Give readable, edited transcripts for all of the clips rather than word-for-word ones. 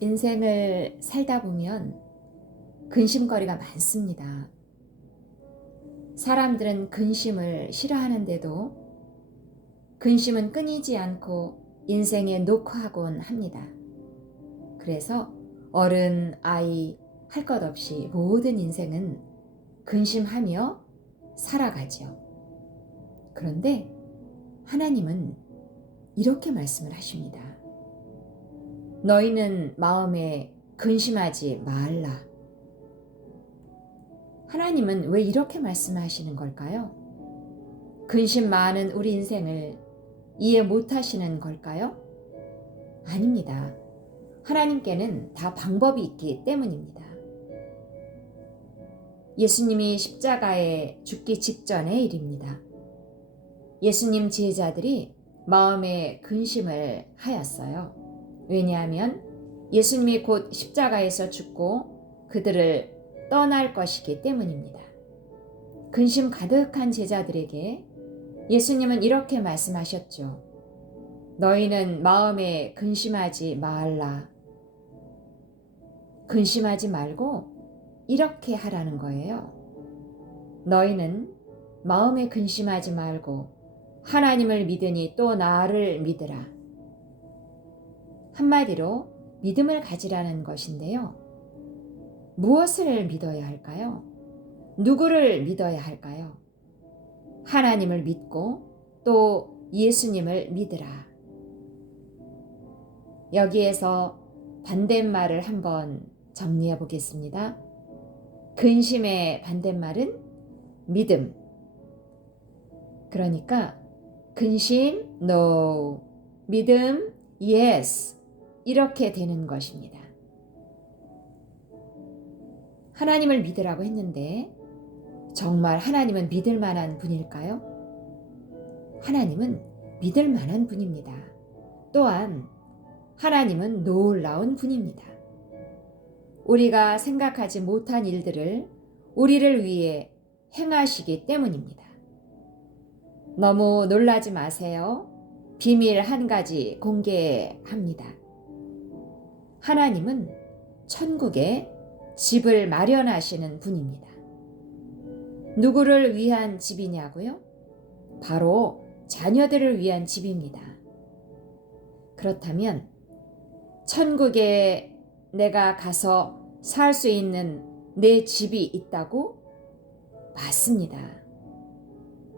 인생을 살다 보면 근심거리가 많습니다. 사람들은 근심을 싫어하는데도 근심은 끊이지 않고 인생에 녹화하곤 합니다. 그래서 어른, 아이, 할 것 없이 모든 인생은 근심하며 살아가죠. 그런데 하나님은 이렇게 말씀을 하십니다. 너희는 마음에 근심하지 말라. 하나님은 왜 이렇게 말씀하시는 걸까요? 근심 많은 우리 인생을 이해 못하시는 걸까요? 아닙니다. 하나님께는 다 방법이 있기 때문입니다. 예수님이 십자가에 죽기 직전의 일입니다. 예수님 제자들이 마음에 근심을 하였어요. 왜냐하면 예수님이 곧 십자가에서 죽고 그들을 떠날 것이기 때문입니다. 근심 가득한 제자들에게 예수님은 이렇게 말씀하셨죠. 너희는 마음에 근심하지 말라. 근심하지 말고 이렇게 하라는 거예요. 너희는 마음에 근심하지 말고 하나님을 믿으니 또 나를 믿으라. 한마디로 믿음을 가지라는 것인데요. 무엇을 믿어야 할까요? 누구를 믿어야 할까요? 하나님을 믿고 또 예수님을 믿으라. 여기에서 반대말을 한번 정리해 보겠습니다. 근심의 반대말은 믿음. 그러니까 근심 no, 믿음 yes 이렇게 되는 것입니다. 하나님을 믿으라고 했는데 정말 하나님은 믿을 만한 분일까요? 하나님은 믿을 만한 분입니다. 또한 하나님은 놀라운 분입니다. 우리가 생각하지 못한 일들을 우리를 위해 행하시기 때문입니다. 너무 놀라지 마세요. 비밀 한 가지 공개합니다. 하나님은 천국에 집을 마련하시는 분입니다. 누구를 위한 집이냐고요? 바로 자녀들을 위한 집입니다. 그렇다면 천국에 내가 가서 살 수 있는 내 집이 있다고? 맞습니다.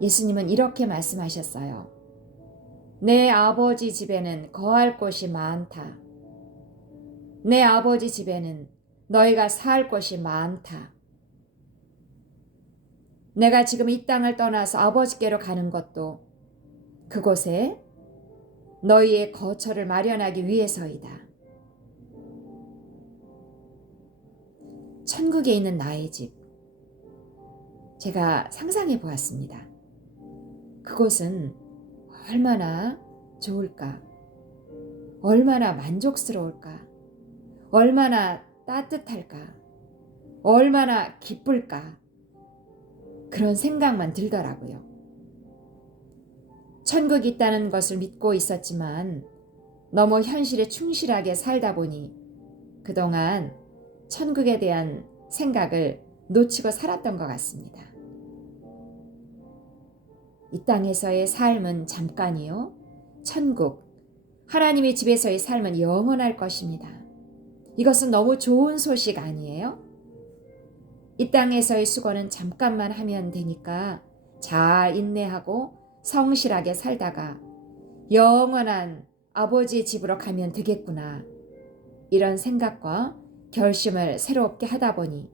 예수님은 이렇게 말씀하셨어요. 내 아버지 집에는 거할 곳이 많다. 내 아버지 집에는 너희가 살 곳이 많다. 내가 지금 이 땅을 떠나서 아버지께로 가는 것도 그곳에 너희의 거처를 마련하기 위해서이다. 천국에 있는 나의 집, 제가 상상해 보았습니다. 그곳은 얼마나 좋을까? 얼마나 만족스러울까? 얼마나 따뜻할까? 얼마나 기쁠까? 그런 생각만 들더라고요. 천국이 있다는 것을 믿고 있었지만 너무 현실에 충실하게 살다 보니 그동안 천국에 대한 생각을 놓치고 살았던 것 같습니다. 이 땅에서의 삶은 잠깐이요. 천국, 하나님의 집에서의 삶은 영원할 것입니다. 이것은 너무 좋은 소식 아니에요? 이 땅에서의 수고는 잠깐만 하면 되니까 잘 인내하고 성실하게 살다가 영원한 아버지의 집으로 가면 되겠구나. 이런 생각과 결심을 새롭게 하다 보니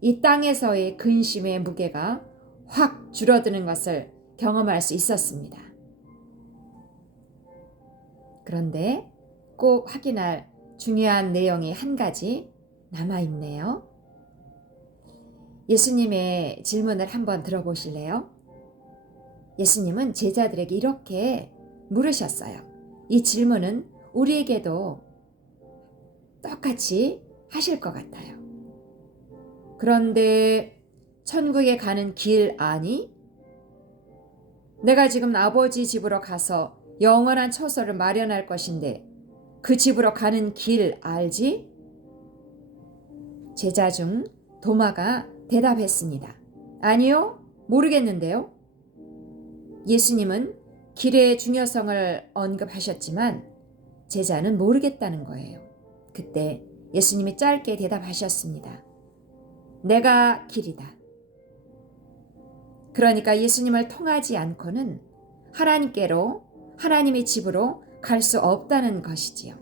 이 땅에서의 근심의 무게가 확 줄어드는 것을 경험할 수 있었습니다. 그런데 꼭 확인할 중요한 내용이 한 가지 남아있네요. 예수님의 질문을 한번 들어보실래요? 예수님은 제자들에게 이렇게 물으셨어요. 이 질문은 우리에게도 똑같이 하실 것 같아요. 그런데 천국에 가는 길 아니? 내가 지금 아버지 집으로 가서 영원한 처소를 마련할 것인데 그 집으로 가는 길 알지? 제자 중 도마가 대답했습니다. 아니요, 모르겠는데요. 예수님은 길의 중요성을 언급하셨지만 제자는 모르겠다는 거예요. 그때 예수님이 짧게 대답하셨습니다. 내가 길이다. 그러니까 예수님을 통하지 않고는 하나님께로, 하나님의 집으로 갈 수 없다는 것이지요.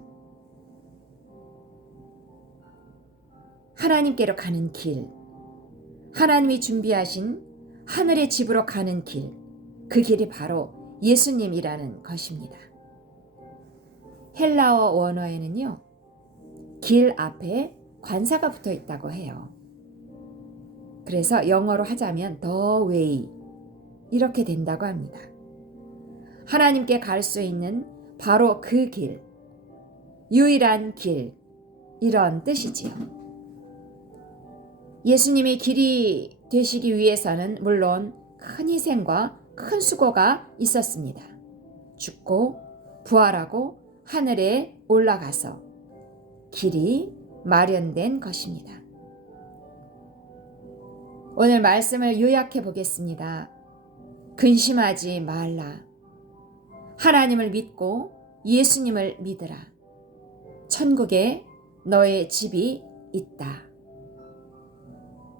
하나님께로 가는 길, 하나님이 준비하신 하늘의 집으로 가는 길, 그 길이 바로 예수님이라는 것입니다. 헬라어 원어에는요, 길 앞에 관사가 붙어 있다고 해요. 그래서 영어로 하자면 the way 이렇게 된다고 합니다. 하나님께 갈 수 있는 바로 그 길, 유일한 길, 이런 뜻이지요. 예수님이 길이 되시기 위해서는 물론 큰 희생과 큰 수고가 있었습니다. 죽고 부활하고 하늘에 올라가서 길이 마련된 것입니다. 오늘 말씀을 요약해 보겠습니다. 근심하지 말라. 하나님을 믿고 예수님을 믿으라. 천국에 너의 집이 있다.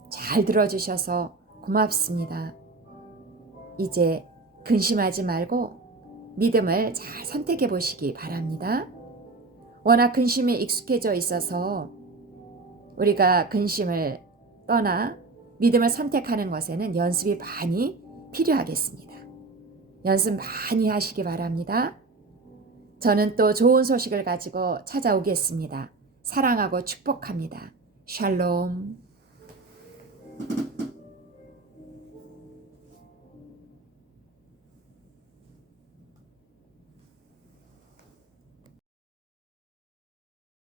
잘 들어주셔서 고맙습니다. 이제 근심하지 말고 믿음을 잘 선택해 보시기 바랍니다. 워낙 근심에 익숙해져 있어서 우리가 근심을 떠나 믿음을 선택하는 것에는 연습이 많이 필요하겠습니다. 연습 많이 하시기 바랍니다. 저는 또 좋은 소식을 가지고 찾아오겠습니다. 사랑하고 축복합니다. 샬롬.